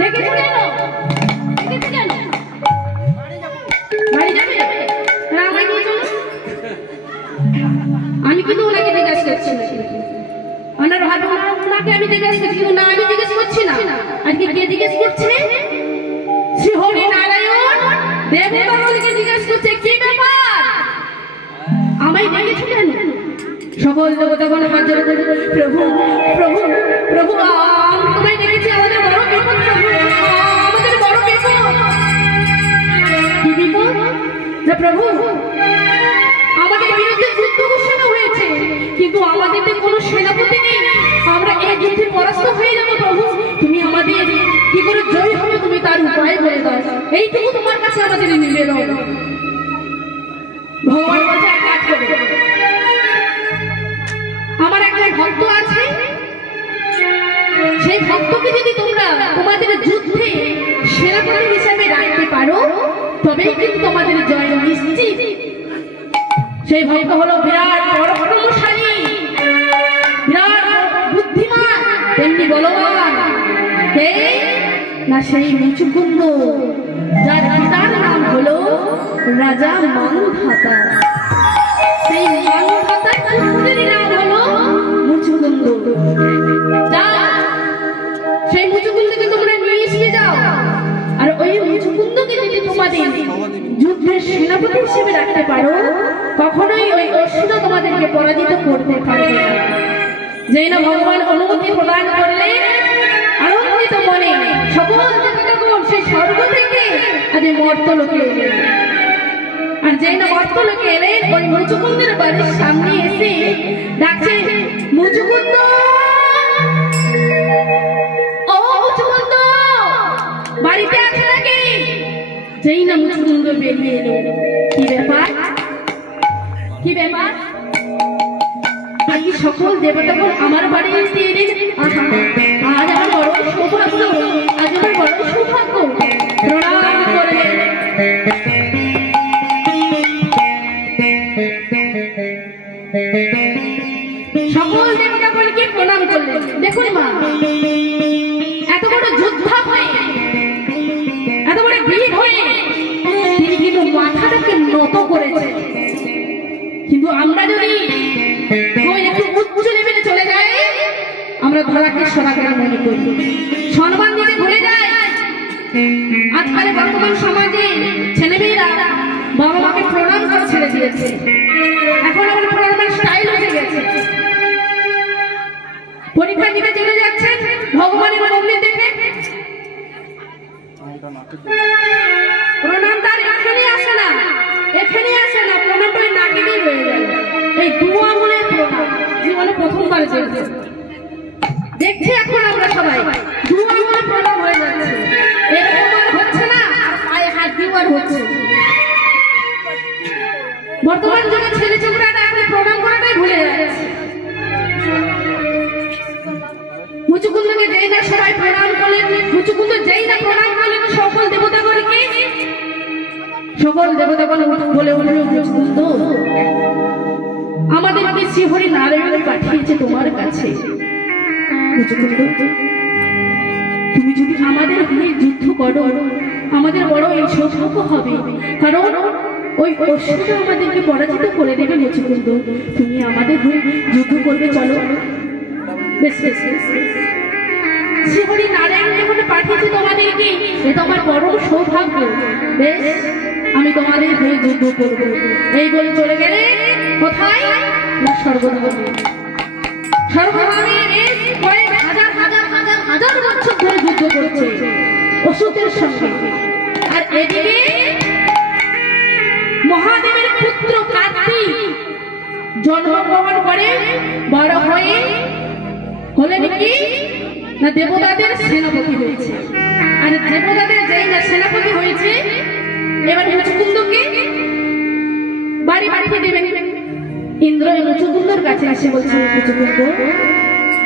দেখেছো কেন? দেখেছো কেন? বাড়ি যাবে? আমায় নিয়ে চলো। আমি কিন্তু ওনাকে জিজ্ঞেস করছি, ওনাকে আমি জিজ্ঞেস করছি, কিন্তু না আমি জিজ্ঞেস করছি না। আজকে কে জিজ্ঞেস করছে? শ্রী হরি নারায়ণ দেবতাকে জিজ্ঞেস করছে, কি ব্যাপার আমায় ডেকেছো কেন? সকল দেবতাগণ হাত জোড় করে, প্রভু প্রভু প্রভু তোমায় ডেকেছি, আমাদের বড় বিপদ প্রভু, আমাদের বড় বিপদ। কি বিপদ? না প্রভু, আমাদের বিরুদ্ধে যুদ্ধ ঘোষণা হয়েছে, কিন্তু আমাদের কোনো সেনাপতি নেই, আমরা এই যুদ্ধে পরাস্ত হয়ে যাবো প্রভু। তুমি আমাদের কি করে জয় হবে তুমি তার উপায় বলে দাও, এইটুকু তোমার কাছে আমাদের নিবেদন। ভগবান বলছে, এক কাজ করো, আমার একজন ভক্ত আছে, সেই ভক্তকে যদি তোমরা তোমাদের যুদ্ধে সেনাপতি হিসেবে রাখতে পারো, তবেই কিন্তু তোমাদের জয় নিশ্চিত। সেই ভক্ত হলো বিরাট পরাক্রমশালী, বিরাট বুদ্ধিমান, তেমনি বলবান। কে না? সেই মুচুকুন্দ, যার পিতার নাম হলো রাজা মানধাতা। সেই মানধাতার পুত্রের নাম হলো মুচুকুন্দ। সেই মুচুকুন্দকে তোমরা নিয়ে এসে যাও, আর ওই মুচুকুন্দকে যদি তোমাদের যুদ্ধের সেনাপতি হিসেবে রাখতে পারো, কখনোই ওই অসুর তোমাদেরকে পরাজিত করতে পারবে না। যেই না ভগবান অনুমতি প্রদান করলে আনন্দিত মনে সকল দেবতাগণ সেই স্বর্গ থেকে আজ মর্তলোকে এলেন। আর যেই না মর্তলোকে এলেন, ওই মুচুকুন্দের বাড়ির সামনে এসে ডাকছে, মুচুকুন্দ, ও মুচুকুন্দ, বাড়িতে আছে নাকি? যেই না মুচুকুন্দ বেরিয়ে এলো, কি ব্যাপার, কি ব্যাপার? আজকে সকল দেবতাগণ আমার বাড়িতে এলেন। আজ আমার বড় সৌভাগ্য, আজ আমার বড় সৌভাগ্য। প্রণাম করলেন। সকল দেবতাগণকে প্রণাম করলেন। দেখুন মা, এত বড় যোদ্ধা হয়ে, এত বড় বীর হয়ে তিনি কিন্তু মাথাটাকে নত করেছেন। কিন্তু আমরা যদি একটু উচ্চ লেভেলে চলে যাই, আমরা ধরাকে সরাকের মনে করি, সম্মান দিতে ভুলে যাই। আজকাল বর্তমান সমাজে ছেলেমেয়েরা বাবা মাকে প্রণাম করে ছেড়ে দিয়েছে। এখন আমাদের প্রণামের স্টাইল হয়ে গেছে। পরীক্ষা দিতে চলে যাচ্ছেন, ভগবানের মন্দির দেখে প্রণাম তার এখানে আসে না, এখানে আসে না, প্রণামটা ওই নাকেই হয়ে যায়। এই দু আঙুলের প্রণাম জীবনে প্রথমবার দেখছি এখন আমরা সবাই, দু আঙুলের প্রণাম হয়ে যাচ্ছে। এরকম আর হচ্ছে না, আর পায়ে হাত দিবার হচ্ছে। বর্তমান যুগে ছেলে ছোকরারা এখন প্রণাম করাটাই ভুলে যাচ্ছে। মুচুকুন্দকে যেই না সবাই প্রণাম করলেন, মুচুকুন্দ যেই না প্রণাম করলেন সকল দেবতাগণকে, সকল দেবতাগণ বলে উঠল, মুচুকুন্দ, আমাদেরকে শ্রী হরি নারায়ণ পাঠিয়েছে তোমার কাছে। মুচুকুন্দ, তুমি যদি আমাদের হয়ে যুদ্ধ করো, আমাদের বড় এই সৌভাগ্য হবে, কারণ ওই অসুর আমাদেরকে পরাজিত করে দেবে। মুচুকুন্দ, তুমি আমাদের হয়ে যুদ্ধ করবে, চলো। বেশ বেশ বেশ, শ্রী হরি নারায়ণ যখন পাঠিয়েছে তোমাদেরকে, এটা আমার বড় সৌভাগ্য। বেশ, আমি তোমাদের হয়ে যুদ্ধ করব। এই বলে চলে গেলে কোথায়? না স্বর্গধামে। স্বর্গধামে কয়েক হাজার হাজার হাজার হাজার বছর ধরে যুদ্ধ করছে অসুরের সঙ্গে। আর এদিকে মহাদেবের পুত্র কার্তিক জন্মগ্রহণ করে বড় হয়ে হলেন কি না দেবতাদের সেনাপতি হয়েছে। আর দেবতাদের যেই না সেনাপতি হয়েছে, এবার মুচুকুন্দকে বাড়ি পাঠিয়ে দেবেন। ইন্দ্র মুচুকুন্দর কাছে এসে বলছে, মুচুকুন্দ,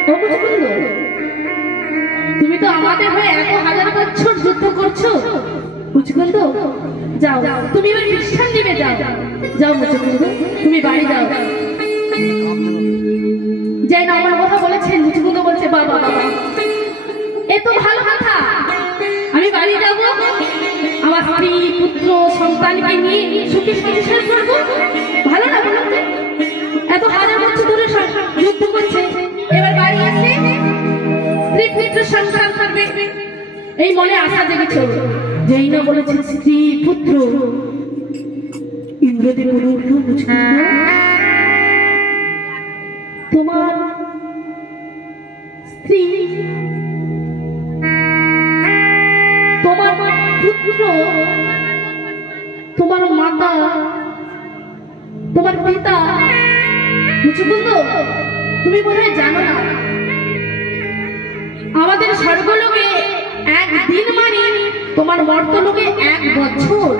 ও মুচুকুন্দ, তুমি তো আমাদের হয়ে এত হাজার বছর যুদ্ধ করছো। মুচুকুন্দ, যাও, তুমি ওই মিষ্টান দিবে, যাও যাও মুচুকুন্দ, তুমি বাড়ি যাও। যে না আমার কথা বলেছেন, মুচুকুন্দ বলছে, বাবা বাবা, এ আমার স্ত্রী পুত্র সন্তানকে নিয়ে সুখে সংসার করবো? ভালো না বলো? এত হাজার বছর ধরে যুদ্ধ করছে, এবার বাড়ি আসে স্ত্রী পুত্র সংসার করবে, এই মনে আশা জেগেছে। যেই না বলেছে স্ত্রী পুত্র, ইন্দ্রদেব বলে উঠল, তোমার স্ত্রী, তোমার পুত্র, তোমার মাতা, তোমার পিতা মুচুকুন্দ, তুমি বোধহয় জানো না, আমাদের স্বর্গলোকে একদিন মানে তোমার মর্তলোকে 1 বছর,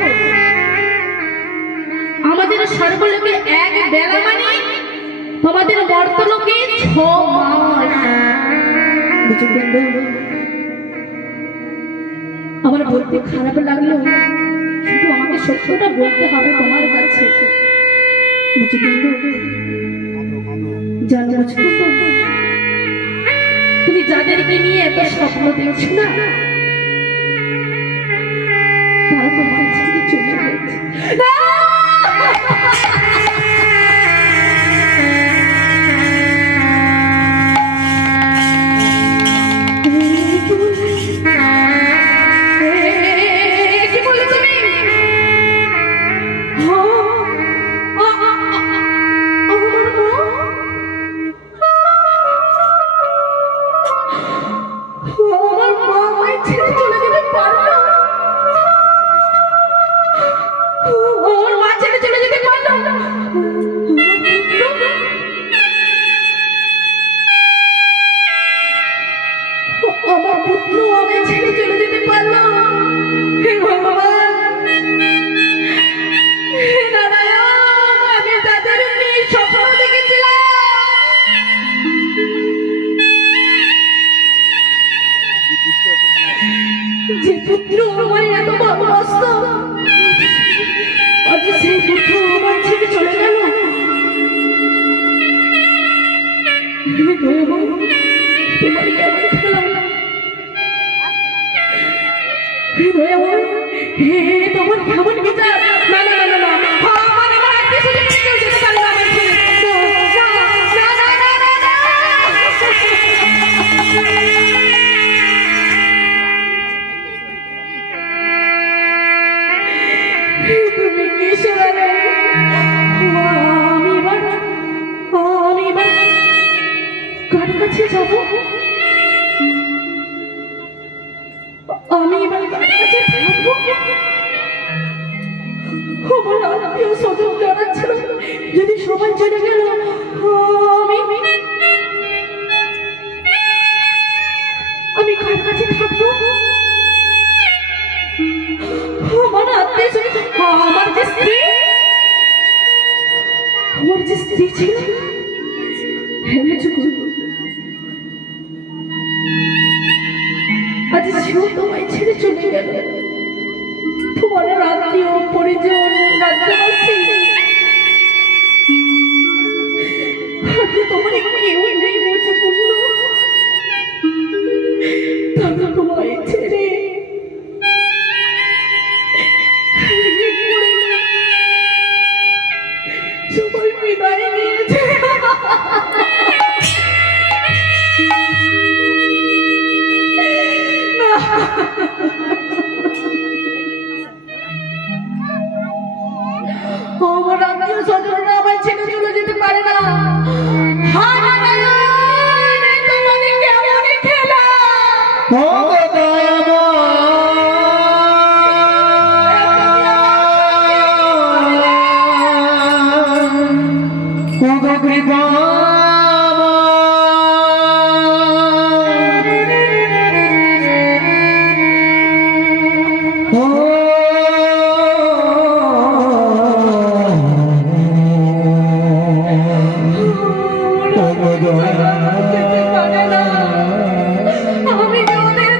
আমাদের স্বর্গলোকে 1 বেলা মানে তোমাদের মর্তলোকে 6 মাস। মুচুকুন্দ, আমার বলতে খারাপ লাগলো, কিন্তু আমাকে সত্যটা বলতে হবে তোমার কাছে। মুচুকুন্দ, জানো মুচুকুন্দ, তুমি যাদেরকে নিয়ে এত স্বপ্ন দেখছো না, তারা তোমার ছেড়ে চলে গেছে। যে পুত্র আমার এত ভালোবাসত, আজ সেই পুত্র আমার ছেড়ে চলে গেল। তোমার কেমন খেলা, তোমার কেমন বিচার? না না না না, যাবো আমি এবার কাছে থাকবো। আমার আত্মীয় স্বজন যারা ছিল যদি সবাই চলে গেল, আমি কার কাছে থাকবো? আমার আত্মীয় স্বজন, আমার যে স্ত্রী ছিল, আজ সেও তোমায় ছেড়ে চলে গেল। তোমার আত্মীয় পরিজন, রাজ্যবাসী, আজ তোমার কেউ নেই মুচুকুন্দ। তারা তোমায় ছেড়ে সবাই বিদায় নিয়েছে। আমার আত্মীয় স্বজনরা আমায় ছেড়ে চলে যেতে পারে না। কেমন খেলা আমি ওদের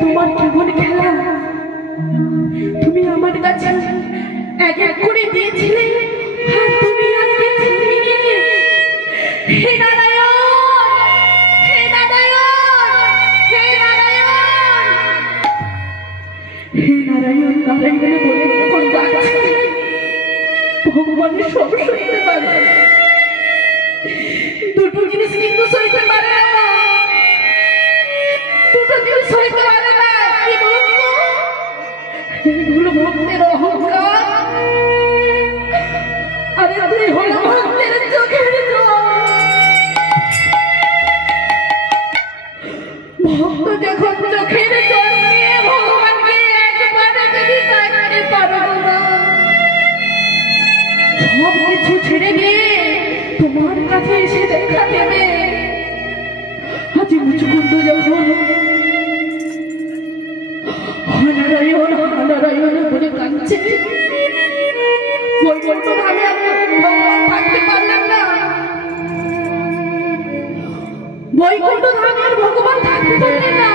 তোমার কেমন খেলা তুমি আমার কাছে এক এক করে দিয়েছিলে আর তুমি আজকে ছিনিয়ে নিলে। হে নারায়ণ, হে নারায়ণ, হে নারায়ণ, হে নারায়ণ, নারায়ণ বলে যখন ডাকছে ভগবানের সব সইতে পারে, দুটো জিনিস কিন্তু সইতে পারে না, দুটো জিনিস সইতে পারে না। কি বলুন তো, এগুলো ভক্তের অহংকার, আরে তুই হলো ভক্তের চোখের জল। ভক্ত যখন চোখের জল নিয়ে ভগবানকে একবারে যদি তাকাতে পারো না, সব কিছু ছেড়ে দিয়ে তোমার কাছে এসে দেখা দেবে। আজ মুচকুন্দ যখন নারায়ণ নারায়ণ বলে কাঁদছে, বৈকুণ্ঠ ধামে ভগবান থাকতে পারলাম না, বৈকুণ্ঠ ধামে আর ভগবান থাকতে পারলেন না।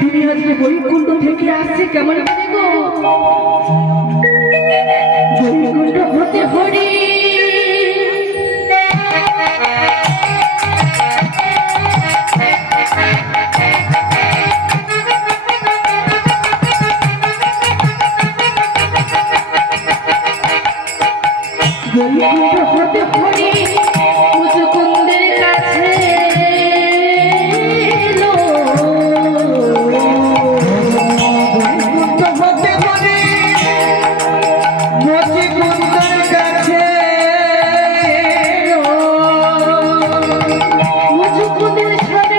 তুমি আজকে বৈকুণ্ঠ থেকে আসছে কেমন করে গো? বৈকুণ্ঠ হতে হরি হতে হরি মুচকুন্দের কাছে হতে হরি মুচকুন্দের কাছে মুচকুন্দের সাথে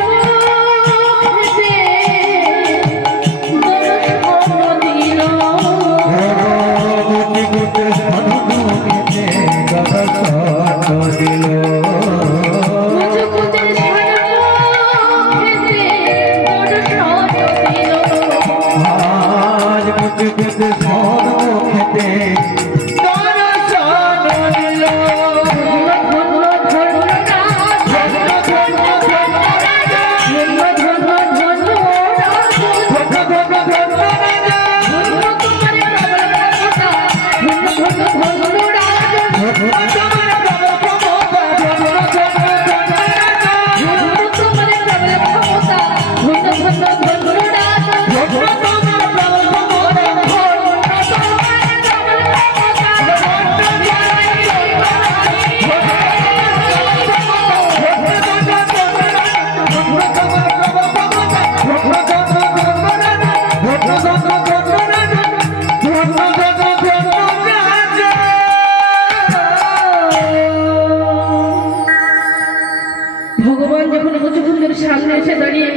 ভগবান যখন মুচকুন্দের সামনে এসে দাঁড়িয়ে,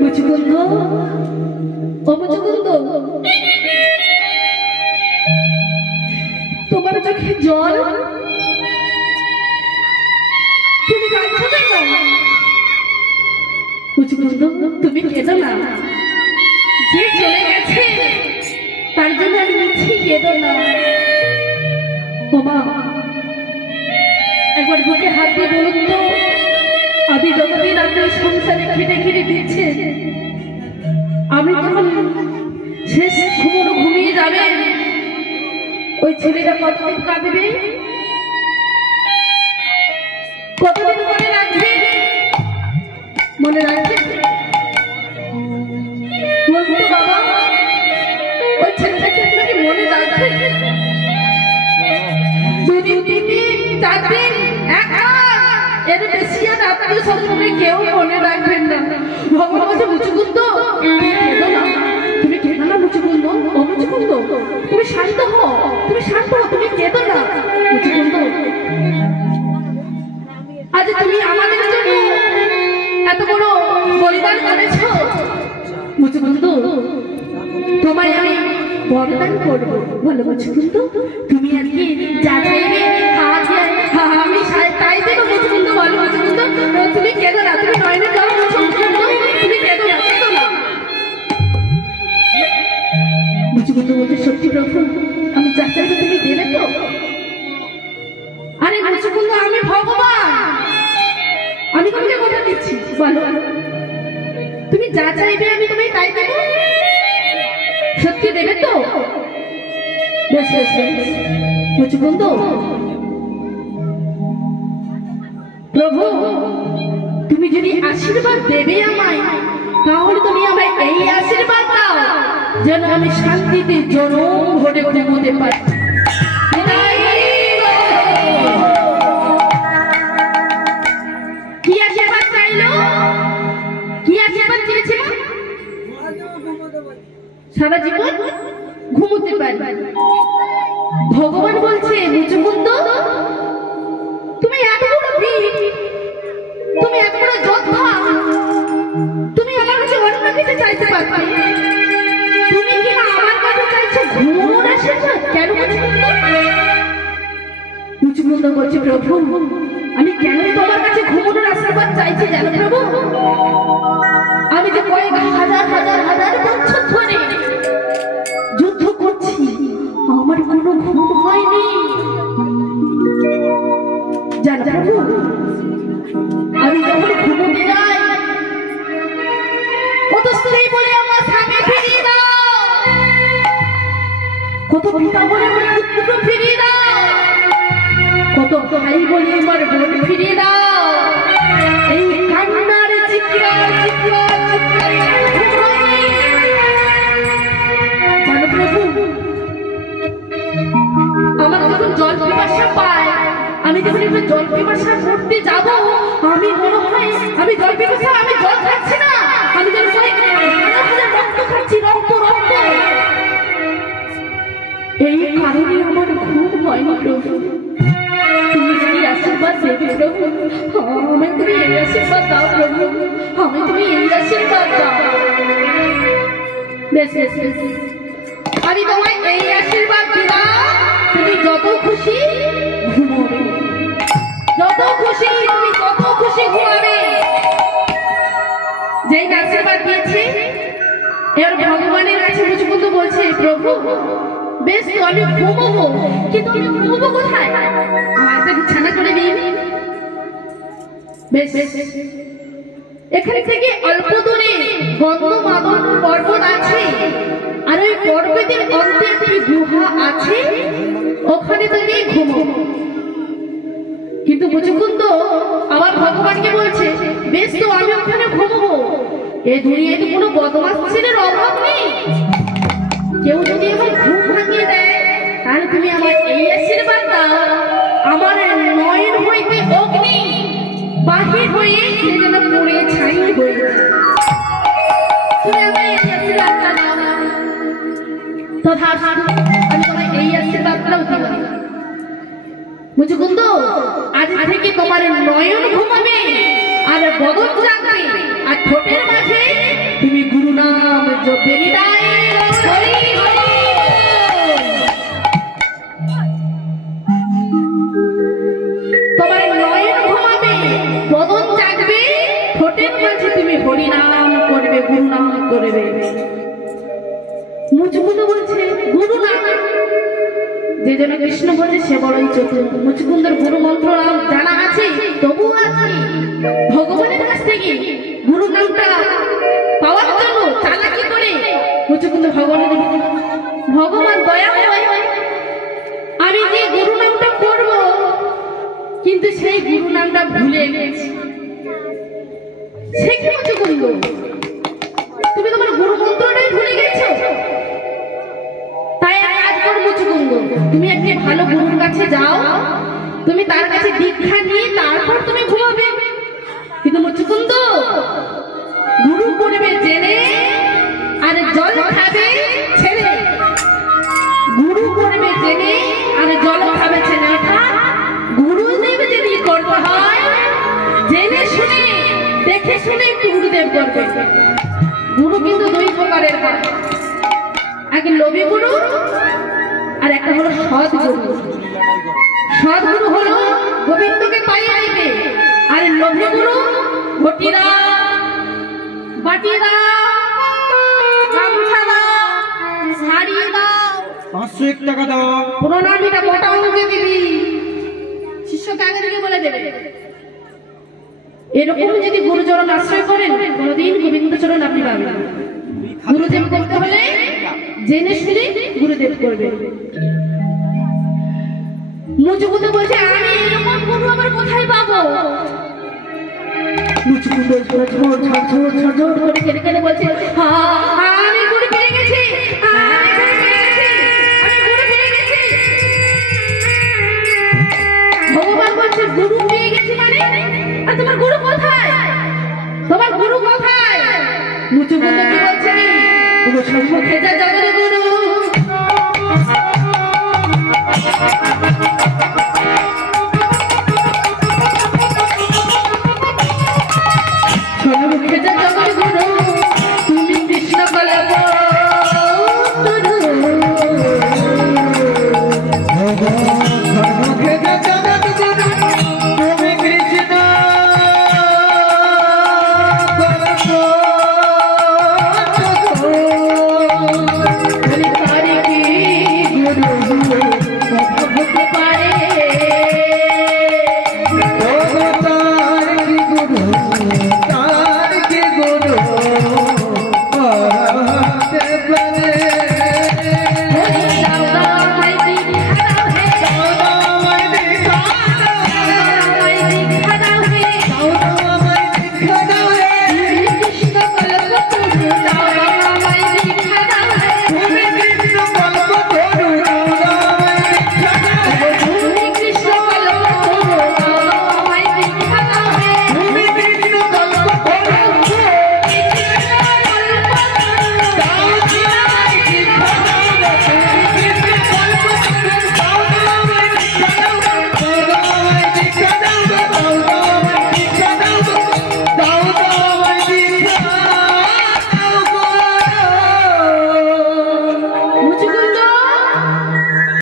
মুচকুন্দ ও মুচকুন্দ, তোমার চোখে জল, তুমি কাঁদছো কেন? মুচকুন্দ তুমি কেঁদো না, যে চলে গেছে তার জন্য আমি মিছি কেঁদো না। ও মা, একবার বুকে হাত দিয়ে বলুন তো, আদি যতদিন আপনার সংসারে খেটে খেটে দিচ্ছে, আমি যখন শেষ ঘুমিয়ে যাবে, ওই ছেলেটা কতদিন কাঁদবে, কতদিন মনে রাখবে? মনে রাখবে বলতো বাবা, ওই ছেলেটাকে আপনাকে মনে রাখবে? দুদিন, তিন দিন, 4 দিন, এক মাস, এর বেশি আর আপনার সঙ্গে কেউ মনে রাখবেন না। ভগবান বলছে মুচকুন্দ কেঁদো না, তুমি কেঁদো না মুচকুন্দ, ও মুচকুন্দ তুমি শান্ত হও, তুমি শান্ত হও, তুমি কেঁদো না। মুচকুন্দ আজ তুমি আমাদের জন্য এত বড় বলিদান করেছ, মুচকুন্দ তোমায় আমি বরদান করবো। বলো মুচকুন্দ, তুমি আজকে যা চাইবে আমি তাই দেবো। মুচকুন্দ বলো মুচকুন্দ, তুমি কেঁদো না, তুমি নয়নে জল মুছো মুচকুন্দ, তুমি কেঁদো না, কেঁদো না। মুচকুন্দ বলতে সত্যি প্রভু, আমি যা চাইবো ভগবান, আমি তোমাকে কথা দিচ্ছি, বলো তুমি যা চাইবে আমি তোমায় তাই দেব। সত্যি দেবে তো? বেশ বেশ বেশ, মুচুকুন্দ প্রভু, তুমি যদি আশীর্বাদ দেবে আমায়, তাহলে তুমি আমায় এই আশীর্বাদ দাও যেন আমি শান্তিতে জনম ভরে ঘুমোতে পারি। কি আশীর্বাদ চাইলো? কি আশীর্বাদ চেয়েছিল? সারা জীবন ঘুমোতে পারি। ভগবান বলছে মুচুকুন্দ, তুমি এত বড় বীর, তুমি এত বড় যোদ্ধা, তুমি আমার কাছে অন্য কিছু চাইতে পারবে, তুমি কি না আমার কাছে চাইছো ঘুমোনোর আশীর্বাদ? কেন মুচুকুন্দ বলছে প্রভু, আমি কেন তোমার কাছে ঘুমোনোর আশীর্বাদ চাইছি জানো প্রভু? আমি যে কয়েক হাজার হাজার হাজার বছর ধরে যুদ্ধ করছি, আমার কোনো ঘুম হয়নি জানো প্রভু। আমি যখন ঘুমোতে যাই, কত স্ত্রী বলে আমার স্বামী ফিরিয়ে দাও, কত পিতা বলে আমার পুত্র ফিরিয়ে দাও, কত ভাই বলে আমার বোন ফিরিয়ে দাও। এই কান্নার চিৎকার চিৎকার চিৎকার জানো প্রভু, আমার যখন জল পিপাসা পায়, আমি যখন একটু জল পিপাসা করতে যাব, আমি মনে হয় আমি জল পিপাসা, আমি জল খাচ্ছি না, আমি যেন রক্ত খাচ্ছি, রক্ত রক্ত। এই কারণে আমার ঘুম হয়নি প্রভু। তুমি যদি আশীর্বাদ দেবে প্রভু, আমি তুমি এই আশীর্বাদ দাও প্রভু, আমি তুমি এই আশীর্বাদ দাও। বেশ বেশ বেশ, আমি তোমায় এই আশীর্বাদ দিলাম, তুমি যত খুশি ঘুমোবে, যত খুশি তুমি তত খুশি ঘুমাবে। যেই আশীর্বাদ দিয়েছি, এবার ভগবানের কাছে মুচুকুন্দ বলছে প্রভু, বেশ আমি ঘুমোবো, কিন্তু আমি ঘুমোবো কোথায়? আমার একটা বিছানা করে দিন। বেশ বেশ, এখান থেকে অল্প দূরে গন্ধমাদন পর্বত আছে, আর ওই পর্বতের অন্তে একটি গুহা আছে, ওখানে তুমি ঘুমো। কিন্তু মুচুকুন্দ আবার ভগবানকে বলছে, বেশ তো আমি ওখানে ঘুমোবো, এ দুনিয়াতে কোনো বদমাশ ছেলের অভাব নেই, কেউ যদি আমার ঘুম ভাঙিয়ে দেয়, তাহলে তুমি আমার এই আশীর্বাদ দাও, আমার নয়ন হইতে অগ্নি বাহির হয়ে সে যেন পড়ে ছাই হয়ে যায়। তুমি আমার এই আশীর্বাদটা দাও, তথা আমি তোমায় এই আশীর্বাদটাও দিলাম। মুচুকুন্দ, আজ থেকে তোমার নয়ন ঘুমাবে আর বদন জাগবে, আর ঠোঁটের মাঝে তুমি গুরু নাম জপে নিদায়। তোমার নয়ন ঘুমাবে, বদন জাগবে, ঠোঁটের মাঝে তুমি হরি নাম করবে, গুরু নাম করবে। মুচুকুন্দ বলছে গুরু নাম, যে যেন কৃষ্ণ বলে সে বড়ই চতুর। মুচুকুন্দের গুরু মন্ত্র নাম জানা আছে, তবু আছে ভগবানের কাছ থেকে গুরু নামটা পাওয়ার জন্য চালাকি করে মুচুকুন্দ ভগবান দয়া হয়, আমি যে গুরু নামটা করব, কিন্তু সেই গুরু নামটা ভুলে গেছি। সে কি মুচুকুন্দ, তুমি তোমার গুরু মন্ত্রটাই ভুলে গেছো? তাই আজ কর মুচুকুন্দ, তুমি একটি ভালো গুরুর কাছে যাও, তুমি তার কাছে দীক্ষা নিয়ে তারপর তুমি ঘুমাবে। কিন্তু মুচুকুন্দ গুরু করবে জেনে আর জল খাবে ছেড়ে, গুরু করবে জেনে আর জল খাবে ছেড়ে। গুরুদেব যদি করতে হয় জেনে শুনে দেখে শুনে একটু গুরুদেব করবে। গুরু কিন্তু দুই প্রকারের হয়, এক লোভী গুরু আর একটা হলো সৎ গুরু। সৎ গুরু হলো গোবিন্দকে পাইয়ে দিবে, আর লোভী গুরু ঘটি দাও, বাটি দাও, গামছা দাও, শাড়ি দাও, 501 টাকা দাও, প্রণামীটা মোটা অঙ্কে দিবি, শিষ্যকে আগে থেকে বলে দেবে। এরকম যদি গুরুচরণ আশ্রয় করেন কোনদিন গোবিন্দচরণ আপনি পাবেন না। গুরুদেব করতে হলে জেনে শুনে গুরুদেব করবে। মুচুকুন্দ বলছে আমি এরকম গুরু আবার কোথায় পাবো? মুচুকুন্দ ঝড় করে কেঁদে কেঁদে বলছে আমি গুরু পেয়ে গেছি, ভগবান বলছে গুরু পেয়ে গেছি মানে? আর তোমার গুরু কোথায়? তোমার গুরু কোথায়? মুচুকুন্দ কি বলছে? গুরু সম্মুখে যা যাবে